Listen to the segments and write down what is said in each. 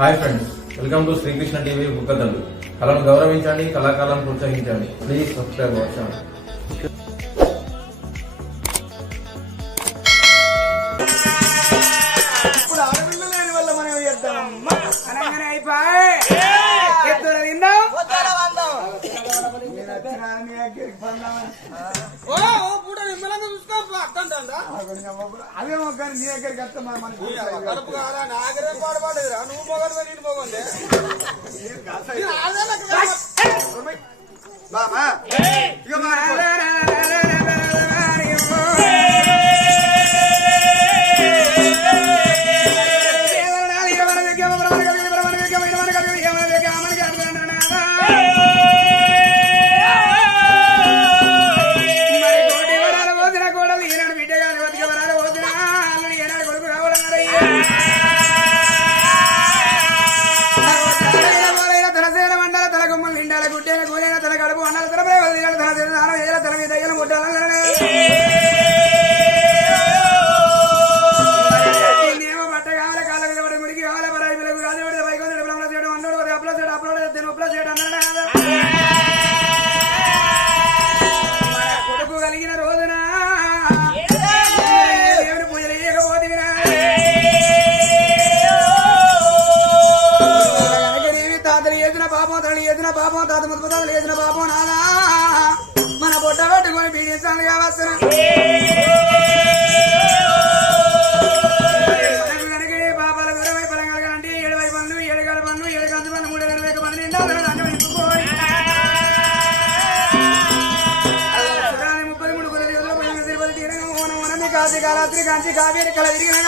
Hi friends, welcome to Srikrishna TV Bukkadandu. కళను గౌరవించండి, కళాకారులను ప్రోత్సహించండి. Please subscribe our channel. ఇప్పుడు ఆడపిల్ల లేని వల్ల మనం చేద్దామమ్మా అనగానే అయిపోయి ఎత్తున తిందాం నేను వచ్చిన నీ దగ్గరికి పొందామని అదే మొక్కని నీ దగ్గరికి వస్తే మనకి బాబా పాపం తాత ముద్దుతాలు లేచిన పాపం నాదా మన పొట్ట పెట్టుకొని పీడించాలి కావచ్చు పాపాల గురవై పలంగా అంటే 7 పనులు 7 గడ పనులు 7 కంచు పనులు 3 20 పనులు నిండా 33 గురలు తిరుపతి తీరంగా కాశీ కాళాత్రి కాంచి కావేరి కల విరిగిన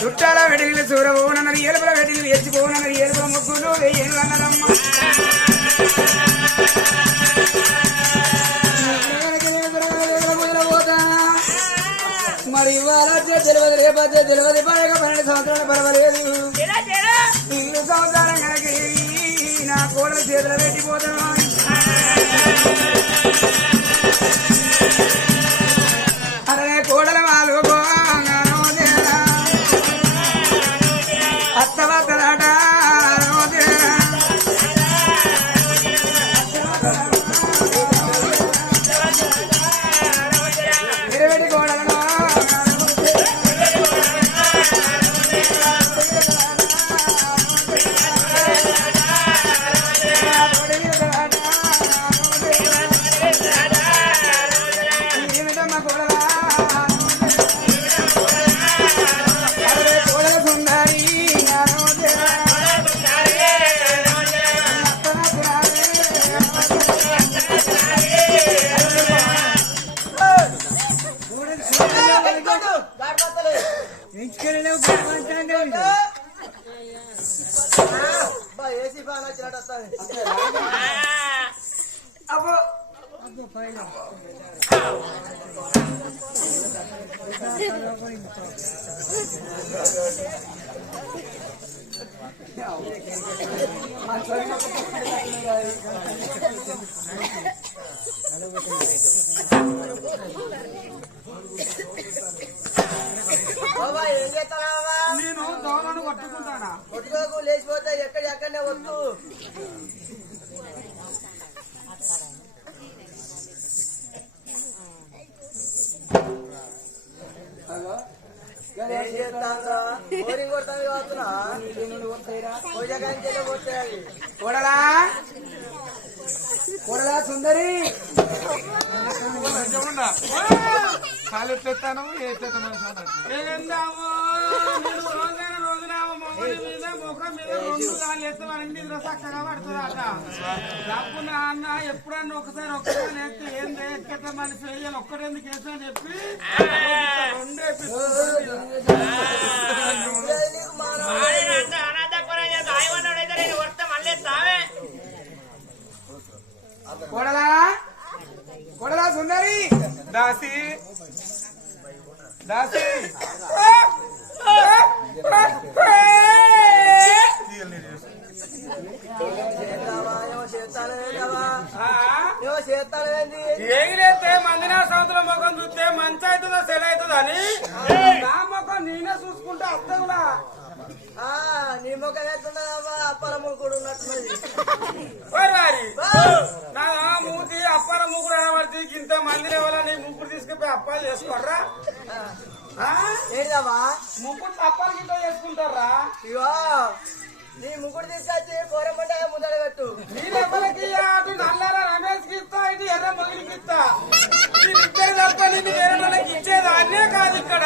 చుట్టాల వెడిగిలి సూరబోనన్నది ఏలుపుల వెడిగిలి ఎచ్చిపోనన్నది ఏలుపుల ముగ్గులు వెయ్యేళ్ళు అన్నదమ్మ మరి ఇవాళ తెలియదు రేపొచ్చే తెలియదు పైగా 12 సంవత్సరాలు పర్వాలేదు ఇల్లు సంవత్సరం కనుక నా కోడలు చేతులు పెట్టిపోతాను అరే కోడల వాళ్ళు అత్తవత్తరాట ఇరవై కోడలను నేను దోమలను పట్టుకుంటానా కొట్టుకోకు లేచిపోతే ఎక్కడనే వద్దు ఏం చేస్తాను బోరింగ్ కొడతాను కావచ్చునా పోతాయి కోడలా కోడలా సుందరి కాలు ఎట్లెత్తాను ఏ ముఖం మీద 2 కాళ్ళు ఎత్తామని నిద్ర చక్కగా పడుతుందట డబ్బు నాన్న ఎప్పుడన్నా ఒకసారి ఎత్తే ఏం ఎట్లా మనిషి వేయాలి ఒక్కడెందుకు వేసామని చెప్పి 2 కోడలా కోడలా సుందరి దాసి దాసి ఏం లేస్తే మందినా సంవత్సరం ముఖం చూస్తే మంచి అవుతుందో సెల అవుతుందని నా ముఖం నేనే చూసుకుంటే అర్థంలా నీ ముఖం ఎట్లున్నదమ్మా అప్పల ముగ్గుడు ఉన్నట్టున్నది నా మూతి అప్పాల ముగ్గురు అనబడితే ఇంత మంది వల్ల నీ ముగ్గురు తీసుకుపోయి అప్పాలు చేసుకోర్రా ఏంటమ్మా ముగ్గురు అప్పాలు గిట్ట చేసుకుంటారా ఇవో నీ ముగ్గురు తీసుకొచ్చి కోరమంటే ముందర పెట్టు నేనెవరికి అటు నల్లారా రమేష్కి ఇస్తా ఇటు ఎర్ర మొగిలికి ఇస్తా ఇద్దరు తప్ప నేను వేరే వాళ్ళకి ఇచ్చేది అన్నే కాదు ఇక్కడ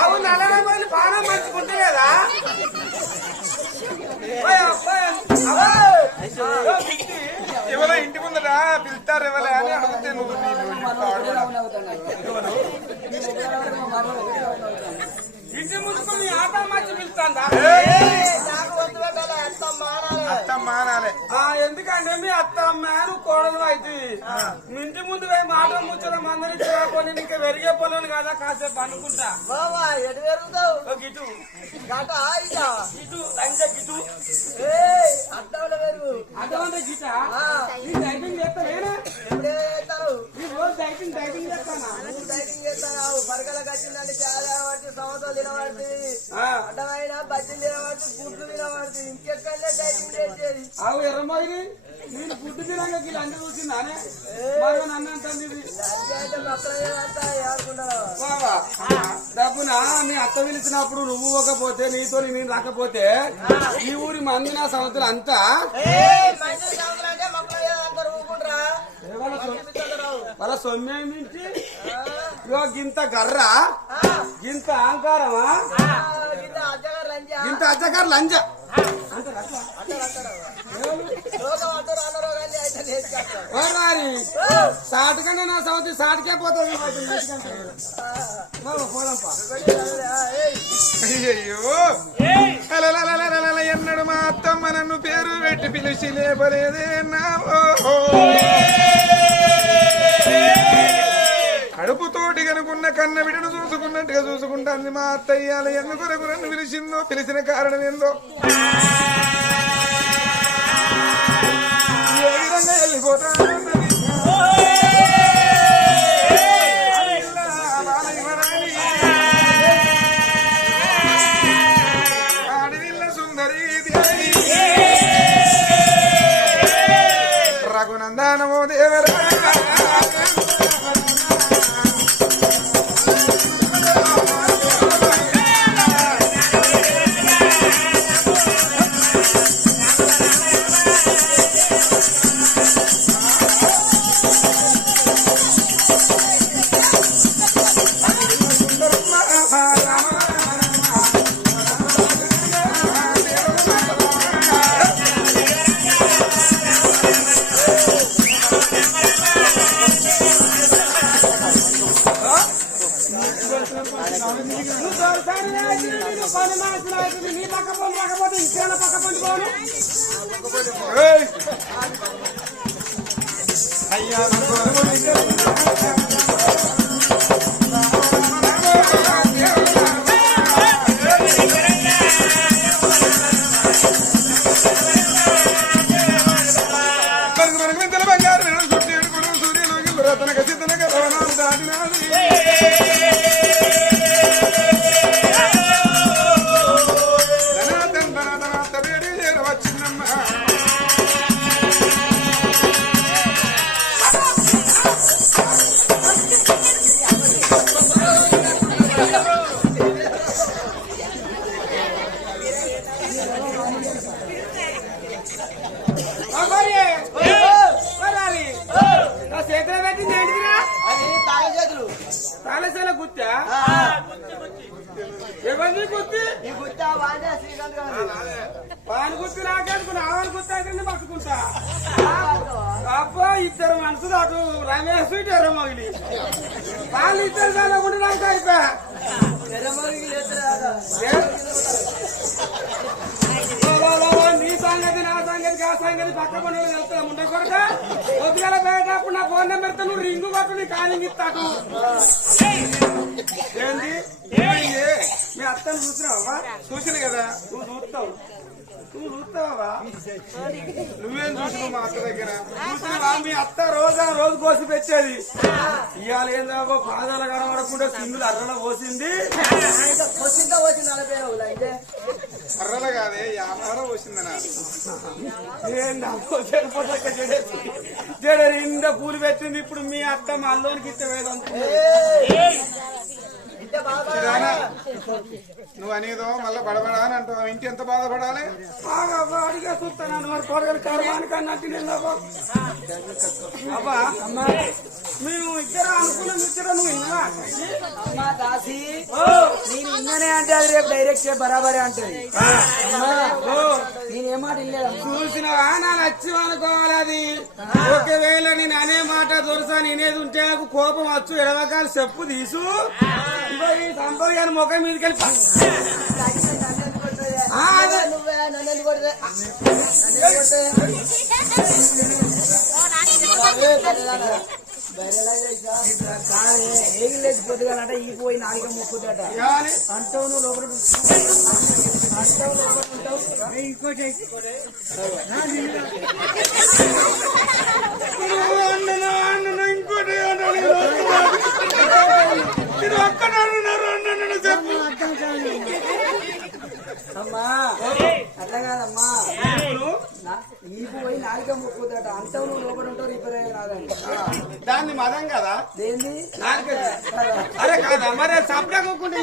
అవును నల్లరా మొగిలి బాగా మంచుకుంటే కదా ఎవరో ఇంటి ముందర పిలుస్తారు ఎవరే అని అడిగితే నువ్వు ఇంటి ముందుకు నీ ఆట మర్చి పిలుస్తాందా అత్త మానాలే ఎందుకంటే మీ అత్త మేను కోడలు అయితే ఇంటి ముందు పోయి మాట ముచ్చడం అందరికి పోనీ ఇంకా వెరిగే పొలను కదా కాసేపు అనుకుంటా ఎటు పెరుగుతావు గిటు ఇటు లంచ గిటు అర్థంలో పెరుగు అర్థమంటే గిట డైటింగ్ చేస్తానేనా ఎప్పుడే చేస్తావు ఈ రోజు డైటింగ్ చేస్తానా నువ్వు డైటింగ్ చేస్తావు పరకలకు వచ్చిందంటే చాలా పడుతుంది సంవత్సరాలు తినబడుతుంది అడ్డమైన బజ్జీలు తినబడుతుంది గుడ్లు తినబడుతుంది ఇంకెక్కడలే డైటింగ్ చేసేది అవు ఎర్రమ్మాయి నేను గుడ్డు తినాక ఇలా అన్ని చూసిందానే మరి నన్ను అంటుంది అంటే మొక్కలు ఆడుకుంటావు డబ్బునా నీ అత్త పిలిచినప్పుడు నువ్వు పోకపోతే నీతో నేను రాకపోతే ఈ ఊరి మంది నా సంవత్సరం అంతా అంటే మొక్కలు ఊరుకుంటారా వాళ్ళ సొమ్మే నుంచి గింత గర్ర గింత అహంకారమా అజ్జగారు లంజ గింత అజ్జగారు లంజ రోగం అంటారు అన్న రోగాన్ని అయితే నేర్చుకుంటారు మరి సాటుకన్నా నా సౌతి సాటుకే పోతుంది పోదంపా అయ్యో ఎన్నడు మా అత్తమ్మ నన్ను పేరు పెట్టి పిలిచి లేపలేదే నా కడుపుతోటి కనుకున్న కన్న బిడ్డను చూసుకున్నట్టుగా చూసుకుంటాను మా అత్తయ్యాల ఎందుకొరకు నన్ను పిలిచిందో పిలిచిన కారణం ఏందో ఏ విధంగా వెళ్ళిపోతాను రఘునందనమో దేవరా తాళశాల గుత్తా ఎవరిని గుత్తి ఈ గుట్ట వాడే శ్రీకాంత్ గారు వాని గుత్తి నాకేసుకుని ఆవాని గుత్తి అయితే పట్టుకుంటా అబ్బా ఇద్దరు మనసు అటు రమేష్ ఇటు ఎర్రమగిలి వాళ్ళు ఇద్దరు చదవకుండా నాకు అయిపోయా నీ సంగతి నా సంగతి ఆ సంగతి పక్క పనులు వెళ్తా ఉండే కొరక పొద్దుగల పోయేటప్పుడు నా ఫోన్ నెంబర్ తో నువ్వు రింగు కొట్టు నీ కాలింగ్ ఇస్తాడు ఏంటి మీ అత్తను చూసినావా చూసిన కదా నువ్వు చూస్తావా నువ్వేం చూసినావు మా అత్త దగ్గర చూసినావా మీ అత్త రోజు కోసి పెట్టేది ఇవాళ ఏందో పాదాలు కనబడకుండా సింగులు అర్రల పోసింది అర్రల కాదే యాభారం పోసిందనా జడ నిండా పూలు పెట్టింది ఇప్పుడు మీ అత్త మా అల్లోనికి ఇస్తే నువ్వు అనేదో మళ్ళీ పడబడా అని అంటావు ఇంటి ఎంత బాధపడాలి అడిగా చూస్తాను మరి కొడగలు కర్మానికి అన్నట్టు అబ్బా మేము ఇద్దరు అనుకున్నాం ఇద్దరు నువ్వు ఇన్నా దాసి నేను ఇన్ననే అంటే అది రేపు డైరెక్ట్ బరాబరే అంటది నేను ఏమాట చూసినవా నా నచ్చి అనుకోవాలి అది ఒకవేళ నేను అనే మాట దొరసా నేనేది ఉంటే నాకు కోపం వచ్చు ఎడవకాలు చెప్పు తీసు ఈ సంపర్గాని ముఖం మీదకి వెళ్ళి ఏగిలేసి పొద్దుగాలంట ఈ పోయి నాలుగ మొక్కుదట అంటావు నువ్వు లోపల ఉంటావు ఇంకోటి ఇంకోటి అమ్మా అట్లా కాదమ్మా ఈ పోయి నాలుగ మొక్కుదట అంటావు నువ్వు లోపల ఉంటావు రిపేర్ కాదండి. దాన్ని మదం కదా ఏంది నాలుగది. అరే కాదా మరి చప్పకుండా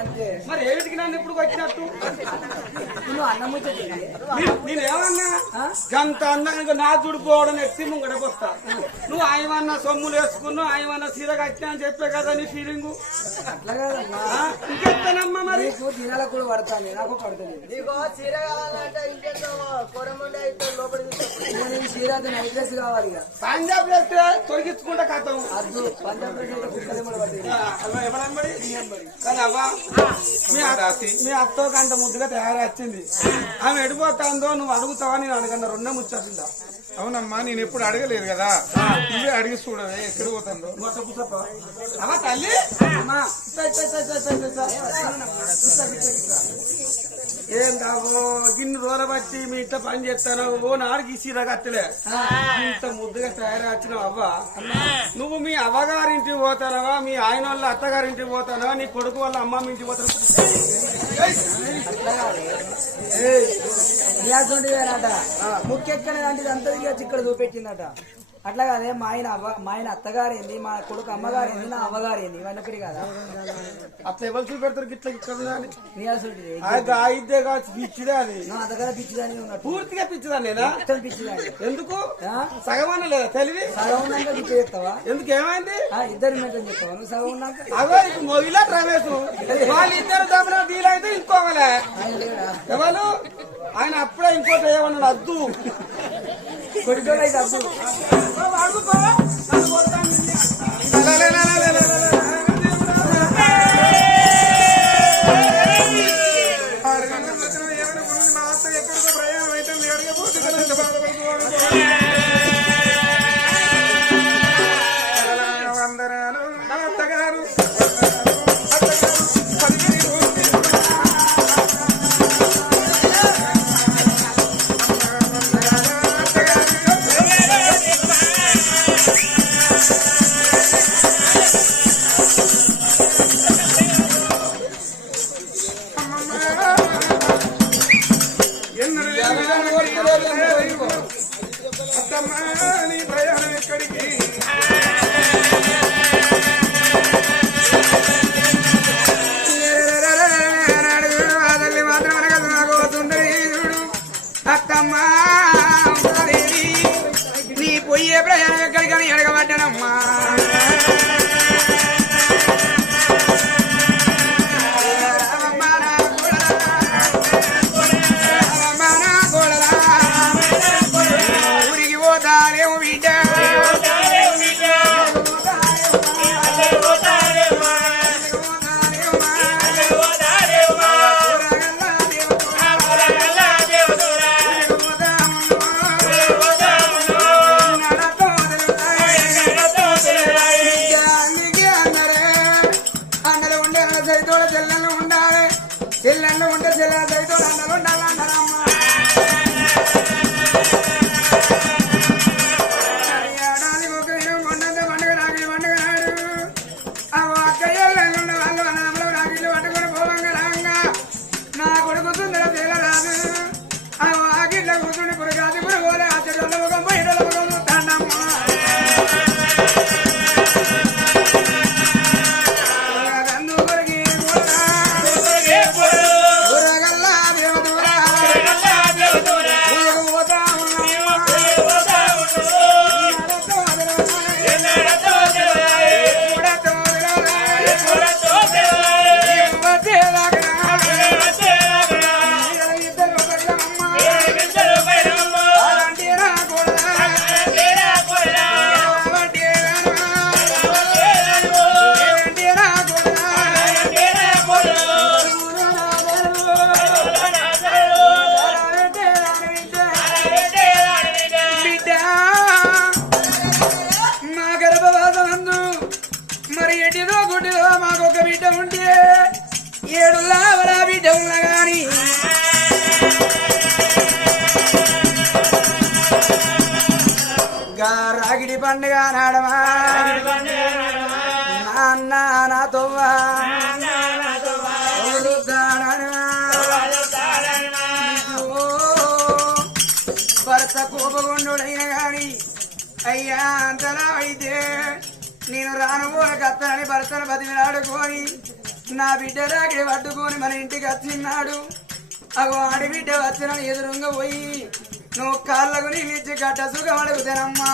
అంటే మరి ఏమిటికి నన్ను ఇప్పుడు వచ్చినట్టు నువ్వు అన్నం ముచ్చటి నేనేమన్నా గంత అందంగా నా చుడిపోవడం ఎత్తి ముంగడ పోస్తా నువ్వు ఆయమన్నా సొమ్ములు వేసుకున్నావు ఆయమన్నా సీర కట్టినా అని చెప్పే కదా నీ ఫీలింగ్ అట్లా కాదమ్మా. ఇంకెత్తనమ్మా మరి నీకు దినాలకు కూడా పడతాను నాకు పడతలేదు. నీకో చీర కావాలంటే ఇంకెంతో కొరముండే అయితే లోపల నేను చీరాత నైట్ డ్రెస్ కావాలి ఇక. పంజాబ్ చేస్తే తొలగించుకుంటే కథం అద్దు పంజాబ్ డ్రెస్ అయితే కుక్కలేమో పట్టింది. ఎవరమ్మడి కానీ అవ్వా మీ అత్తో కంట ముద్దుగా తయారు వచ్చింది ఆమె ఎడిపోతాందో నువ్వు అడుగుతావా నేను అడగన్నా రెండే ముచ్చట్టుందా అవునమ్మా నేను ఎప్పుడు అడగలేదు కదా ఇవే అడిగి చూడవే ఎక్కడ పోతుందో మొత్తం పుస్తకం అమ్మా తల్లి అమ్మా ఏం కావో గిన్నె రోజుల బట్టి మీ ఇంట్లో పని చేస్తాను ఓ నాడికి సీర కట్టలే ఇంత ముద్దుగా తయారు వచ్చినావు అవ్వ నువ్వు మీ అవ్వగారింటికి పోతానవా మీ ఆయన వాళ్ళ అత్తగారింటికి పోతానవా నీ కొడుకు వాళ్ళ అమ్మమ్మ ఇంటికి పోతాను వేరట ముఖ్యక్కనే లాంటిది అంతగా ఇక్కడ చూపెట్టిందట. అట్లా కాదే మా ఆయన అత్తగారేంది మా కొడుకు అమ్మగారేంది నా అవ్వగారేంది ఇవన్నీ ఒకటి కదా. అట్లా ఎవరు చూపెడతారు గిట్ల ఇక్కడ నీ అసలు ఇదే కావచ్చు పిచ్చిదే అది నా అంతగా పిచ్చిదాని ఉన్నట్టు పూర్తిగా పిచ్చిదా నేనా మొత్తం పిచ్చిదాని. ఎందుకు సగమన్న లేదా తెలివి సగం ఉన్నాక పిచ్చి చెప్తావా? ఎందుకు ఏమైంది ఇద్దరు మెట్టని చెప్తావా నువ్వు సగం ఉన్నాక? అదో ఇప్పుడు మొగిలా రమేష్ వాళ్ళిద్దరు దమ్మున వీలైతే ఇంకోగలే ఆయన లేడా ఎవరు ఆయన అప్పుడే ఇంకోటి ఏమన్నాడు అద్దు కొడుకోలు అయితే అద్దు ఎక్కడికో ప్రయాణం అయితే అడగపోతే అందరూ అత్తగారు అత్తమ్మా నీ ప్రయాణం ఎక్కడికి మాత్రం అనగదు నాకు సుందరి అత్తమ్మా నీ పొయ్యే ప్రయాణం ఎక్కడికని అడగబడ్డానమ్మా ఊరికి పోతారేమో బిడ్డ అన్నలు ఉండే సైతోడ చెల్లెళ్ళు ఉండాలి చెల్లెళ్ళు ఉంటే చెల్లెల సైతోడ అన్నలు ఉండాలంటారమ్మా ఏడాది ఒక దినం కొండంత పండుగ రాగిలి పండుగ నాడు ఆ అక్కయ్యలు వాళ్ళు అన్నదమ్ములు రాగిళ్ళు పట్టుకుని పోవంగా రాంగా నా కొడుకు సుందర తేలరాదు ఆ ఆగిళ్ళ కూర్చుని పురగాది పురగోలే ఆ చెడ్డల ముఖం బయటల ముఖం తండమ్మా మా గర్భవాసనందు మరి ఎటిదో గుడ్డిదో మాకొక బిడ్డ ఉంటే 7 లావల బిడ్డ ఉన్నా గాని రాగిడి పండుగ నాడమా నాన్న నాతోవా భర్త కోపగుండుడైన గాని అయ్యా అంతలా అయితే నేను రాను కత్తనని భర్తను బతిమిలాడుకొని నా బిడ్డ రాకిడి పట్టుకొని మన ఇంటికి వచ్చిన్నాడు. అగో ఆడిబిడ్డ వచ్చిన ఎదురుంగ పోయి నువ్వు కాళ్ళకు నీళ్ళిచ్చి గట్ట సుఖం అడుగుతానమ్మా.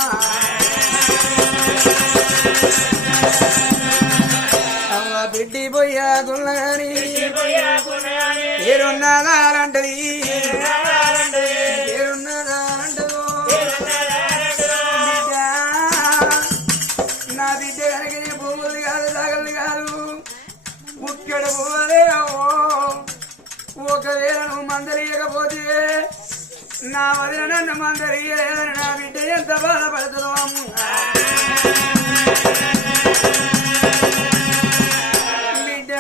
అవ్వ బిడ్డి పోయా గుళ్ళగాని పేరున్నదా అంటది, పేరున్నదా అంటదో బిడ్డ. నా బిడ్డ కనుక నీ భూములు కాదు తగలు కాదు ముక్కడ పోవలే. ఒకవేళ నువ్వు మందలియకపోతే నా వదిన నన్ను మందలియలేదని నా బిడ్డ ఎంత బాధపడుతుందో అమ్మ. బిడ్డ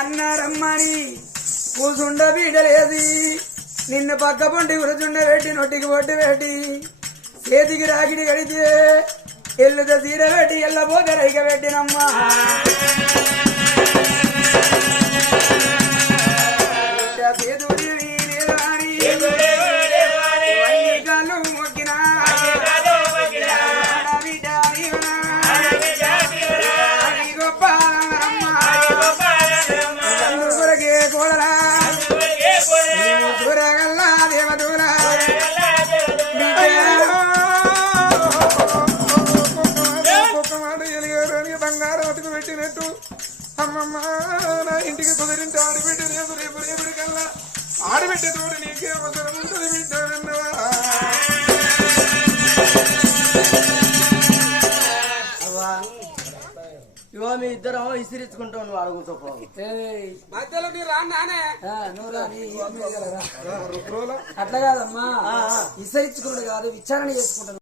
అన్నారమ్మని కూసుండ బిడ్డలేది నిన్ను పక్క పొంటి ఉరుచుండ పెట్టి నొట్టికి పొట్టి పెట్టి చేతికి రాకిడి కడితే ఎల్లుతో తీర పెట్టి ఎల్లపోతే రైక పెట్టినమ్మా. బంగారం అతుకు పెట్టినట్టు అమ్మమ్మ నా ఇంటికి కుదిరింటే ఆడబిడ్డ రేపు రేపు రేపటికల్లా ఆడబిడ్డ తోడు నీకే అవసరం ఉంటుంది బిడ్డ. ఇవో మీ ఇద్దరం ఇసిరించుకుంటావు, నువ్వు అడుగుతావు మధ్యలో నీ రాన్నానే అట్లా కాదమ్మా, ఇసరించుకున్నాడు కాదు విచారణ చేసుకుంటాను.